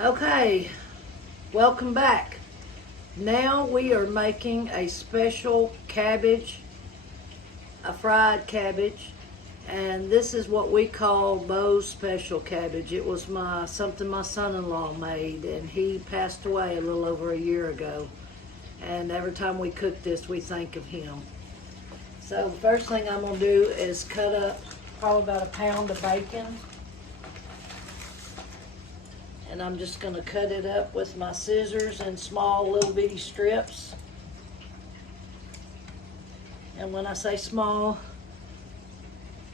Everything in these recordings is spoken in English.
Okay, welcome back. Now we are making a special cabbage, a fried cabbage, and this is what we call Bo's Special Cabbage. It was something my son-in-law made, and he passed away a little over a year ago. And every time we cook this, we think of him. So the first thing I'm gonna do is cut up probably about a pound of bacon. And I'm just gonna cut it up with my scissors in small little bitty strips. And when I say small,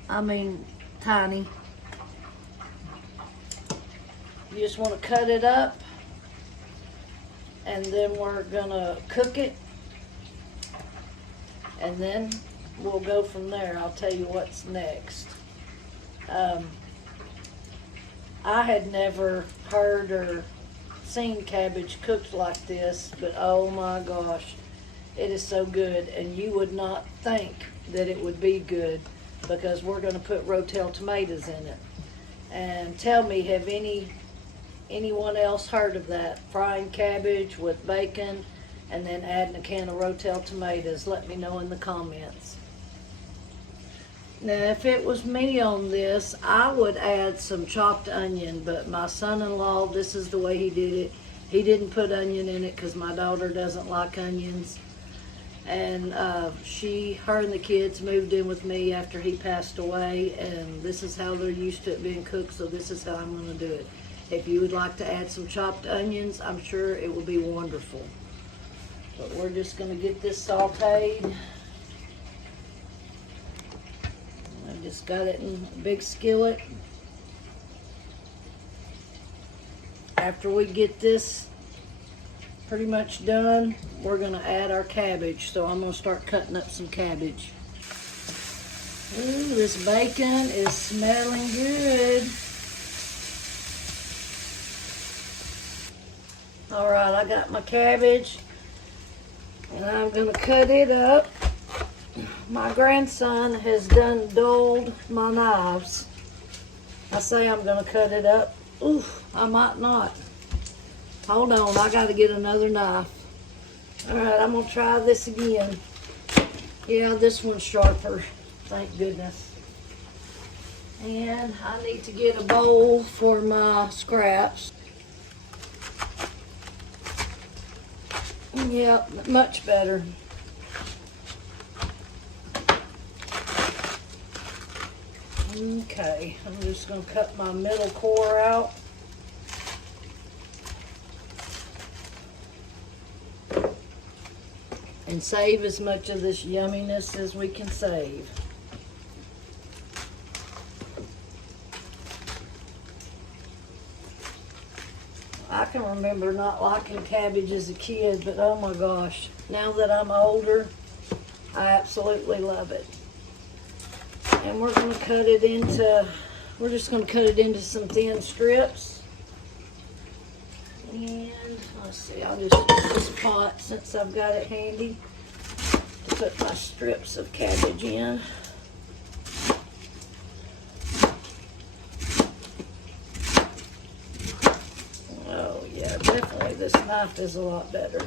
I mean tiny. You just wanna cut it up, and then we're gonna cook it, and then we'll go from there. I'll tell you what's next. I had never heard or seen cabbage cooked like this, but oh my gosh, it is so good. And you would not think that it would be good, because we're going to put Rotel tomatoes in it. And tell me, have anyone else heard of that? Frying cabbage with bacon and then adding a can of Rotel tomatoes? Let me know in the comments. Now, if it was me on this, I would add some chopped onion, but my son-in-law, this is the way he did it. He didn't put onion in it because my daughter doesn't like onions. And her and the kids moved in with me after he passed away, and this is how they're used to it being cooked, so this is how I'm going to do it. If you would like to add some chopped onions, I'm sure it will be wonderful. But we're just going to get this sauteed. I just got it in a big skillet. After we get this pretty much done, we're going to add our cabbage. So I'm going to start cutting up some cabbage. Ooh, this bacon is smelling good. All right, I got my cabbage, and I'm going to cut it up. My grandson has done dulled my knives. I say I'm going to cut it up. Oof, I might not. Hold on, I got to get another knife. All right, I'm going to try this again. Yeah, this one's sharper, thank goodness. And I need to get a bowl for my scraps. Yep, much better. Okay, I'm just going to cut my middle core out. And save as much of this yumminess as we can save. I can remember not liking cabbage as a kid, but oh my gosh, now that I'm older, I absolutely love it. And we're going to cut it into, some thin strips. And let's see, I'll just use this pot since I've got it handy to put my strips of cabbage in. Oh yeah, definitely this knife is a lot better.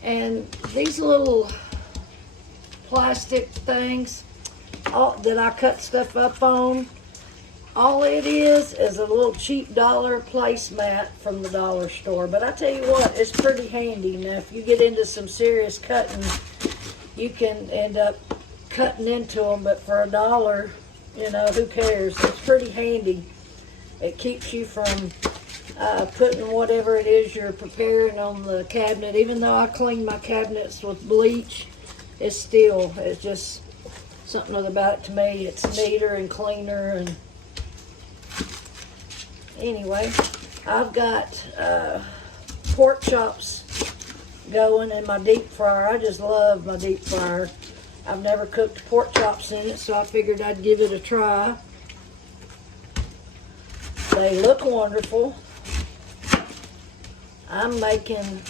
And these little plastic things that I cut stuff up on, all it is a little cheap dollar placemat from the dollar store. But I tell you what, it's pretty handy. Now, if you get into some serious cutting, you can end up cutting into them. But for $1, you know, who cares? It's pretty handy. It keeps you from putting whatever it is you're preparing on the cabinet. Even though I clean my cabinets with bleach, it's just something about it to me. It's neater and cleaner. And anyway, I've got pork chops going in my deep fryer. I just love my deep fryer. I've never cooked pork chops in it, so I figured I'd give it a try. They look wonderful. I'm making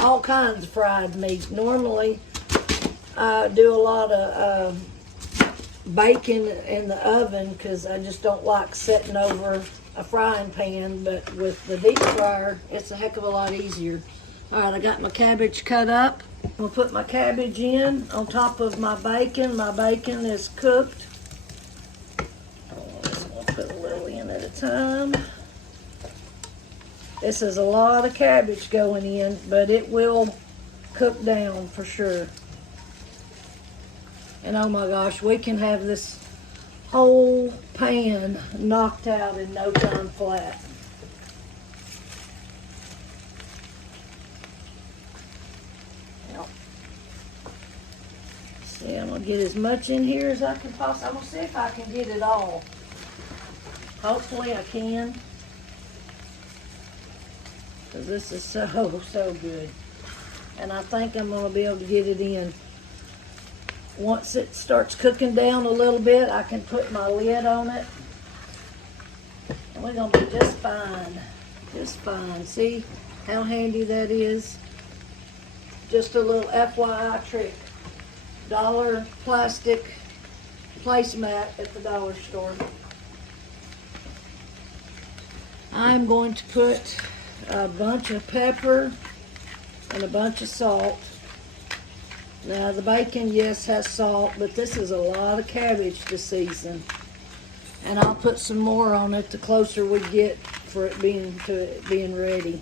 all kinds of fried meat. Normally, I do a lot of bacon in the oven because I just don't like setting over a frying pan, but with the deep fryer, it's a heck of a lot easier. All right, I got my cabbage cut up. I'm gonna put my cabbage in on top of my bacon. My bacon is cooked. I'm just gonna put a little in at a time. This is a lot of cabbage going in, but it will cook down for sure. And oh my gosh, we can have this whole pan knocked out in no time flat. Now, see, I'm gonna get as much in here as I can possibly. I'm gonna see if I can get it all. Hopefully I can. Because this is so good. And I think I'm gonna be able to get it in. Once it starts cooking down a little bit, I can put my lid on it. And we're gonna be just fine. Just fine. See how handy that is? Just a little FYI trick. Dollar plastic placemat at the dollar store. I'm going to put a bunch of pepper and a bunch of salt. Now the bacon, yes, has salt, but this is a lot of cabbage to season. And I'll put some more on it the closer we get for it being ready.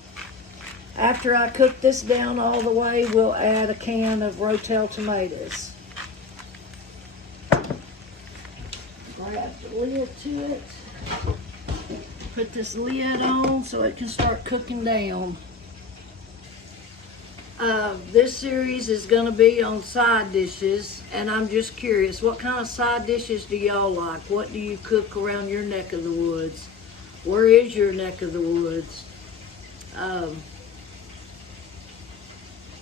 After I cook this down all the way, we'll add a can of Rotel tomatoes. Grab the lid to it. Put this lid on so it can start cooking down. This series is going to be on side dishes, and I'm just curious, what kind of side dishes do y'all like? What do you cook around your neck of the woods? Where is your neck of the woods?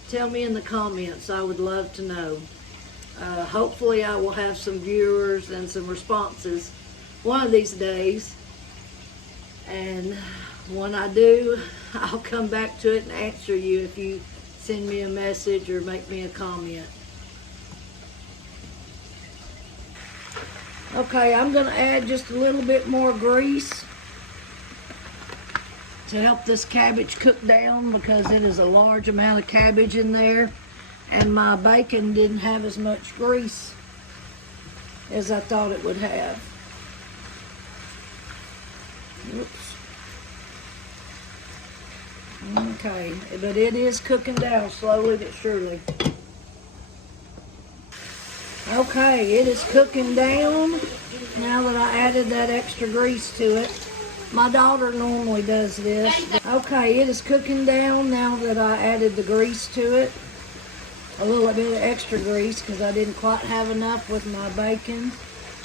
Tell me in the comments. I would love to know. Hopefully I will have some viewers and some responses one of these days. And when I do, I'll come back to it and answer you if you send me a message or make me a comment. Okay, I'm going to add just a little bit more grease to help this cabbage cook down because it is a large amount of cabbage in there, and my bacon didn't have as much grease as I thought it would have. Oops. Okay, but it is cooking down slowly but surely. Okay, it is cooking down now that I added that extra grease to it. My daughter normally does this. Okay, it is cooking down now that I added the grease to it. A little bit of extra grease because I didn't quite have enough with my bacon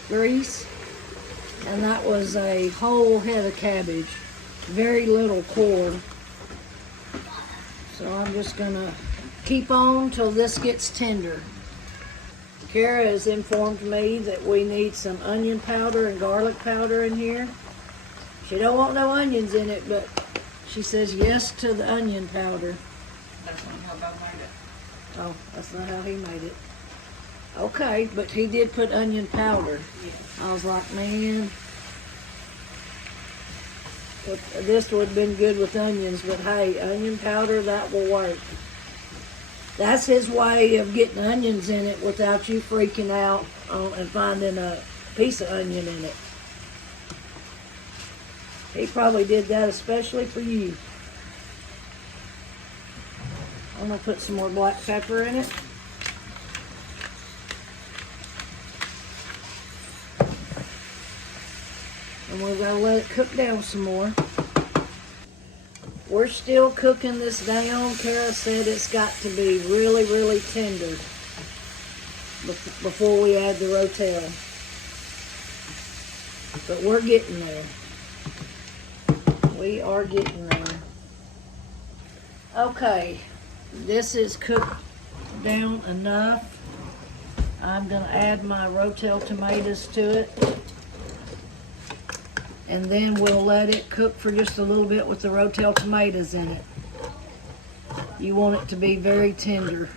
grease. And that was a whole head of cabbage. Very little core. So I'm just gonna keep on till this gets tender. Kara has informed me that we need some onion powder and garlic powder in here. She don't want no onions in it, but she says yes to the onion powder. That's not how Bo made it. Oh, that's not how he made it. Okay, but he did put onion powder. Yeah. I was like, man, this would have been good with onions, but hey, onion powder, that will work. That's his way of getting onions in it without you freaking out and finding a piece of onion in it. He probably did that especially for you. I'm going to put some more black pepper in it. And we're going to let it cook down some more. We're still cooking this down. Kara said it's got to be really, really tender before we add the Rotel. But we're getting there. We are getting there. Okay, this is cooked down enough. I'm going to add my Rotel tomatoes to it. And then we'll let it cook for just a little bit with the Rotel tomatoes in it. You want it to be very tender.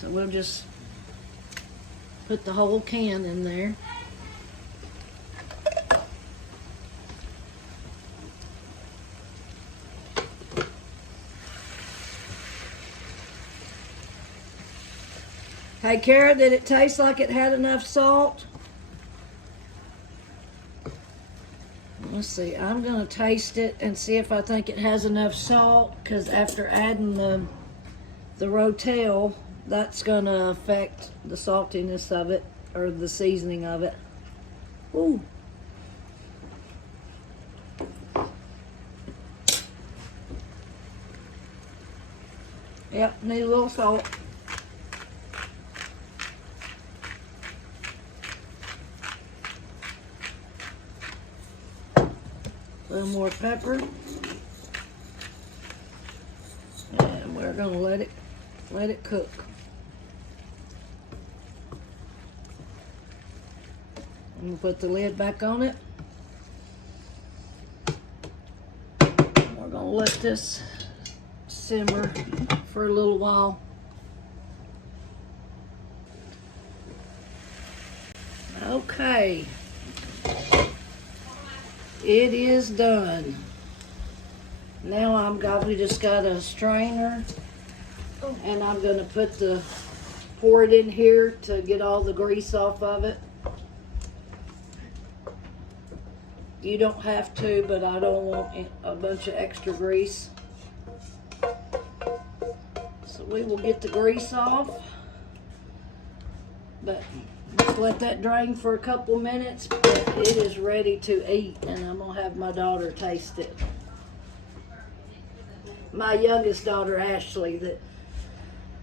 So we'll just put the whole can in there. Hey, Kara, did it taste like it had enough salt? Let's see. I'm going to taste it and see if I think it has enough salt, because after adding the Rotel, that's going to affect the saltiness of it, or the seasoning of it. Ooh. Yep, need a little salt. A little more pepper. And we're gonna let it cook. I'm gonna put the lid back on it. We're gonna let this simmer for a little while. Okay. It is done. Now we just got a strainer, and I'm gonna pour it in here to get all the grease off of it. You don't have to, but I don't want a bunch of extra grease. So we will get the grease off, but just let that drain for a couple minutes. But it is ready to eat, and I'm gonna have my daughter taste it. My youngest daughter, Ashley, that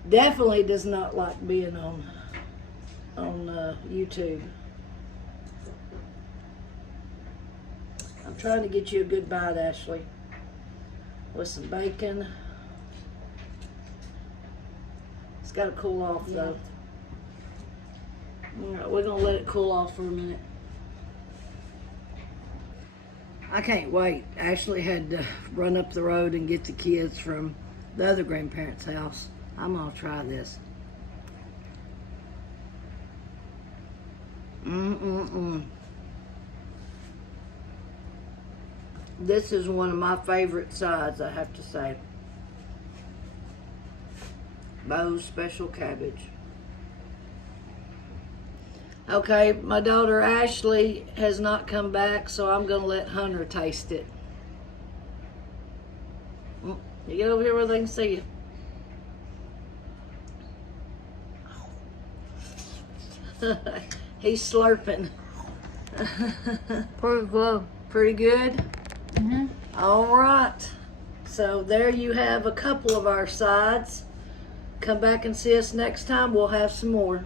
definitely does not like being on YouTube. I'm trying to get you a good bite, Ashley, with some bacon. It's got to cool off, though. All right, we're going to let it cool off for a minute. I can't wait. Ashley had to run up the road and get the kids from the other grandparents' house. I'm going to try this. This is one of my favorite sides, I have to say. Bo's Special Cabbage. Okay, my daughter Ashley has not come back, so I'm going to let Hunter taste it. You get over here where they can see you. He's slurping. Pretty good. Pretty good? Mm-hmm. All right. So there you have a couple of our sides. Come back and see us next time. We'll have some more.